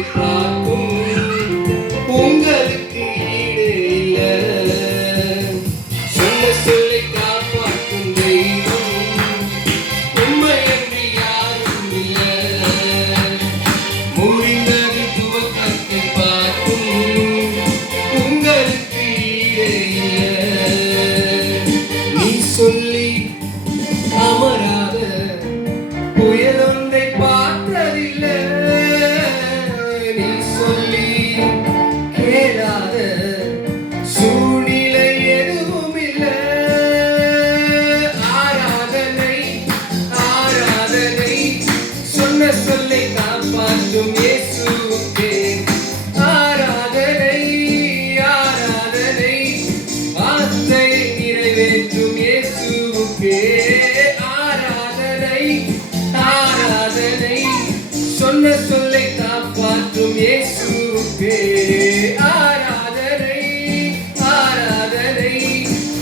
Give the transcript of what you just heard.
துவக்கத்தை காக்கும் உங்களுக்கு ஈடு இல்ல. சொன்ன சொல்லை காப்பாற்றும் தெய்வம் உண்மையன்றி யாரும் இல்ல. முடிந்தது துவக்கத்தை பார்க்கும் உங்களுக்கு ஈடு இல்ல. நீ சொல்லி அமராத புயல் ஒன்றை பார்த்ததில்லை. நீ சொல்லி கேளாத சூழ்நிலை எதுவும் இல்லை. ஆராதனை ஆராதனை சொன்ன சொல்லை காப்பாற்றும் இயேசுவுக்கே. ஆராதனை ஆராதனை வார்த்தையை நிறைவேற்றும் இயேசுவுக்கே. ஆராதனை ஆராதனை சொன்ன சொல்லை காப்பாற்றும் இயேசுவே.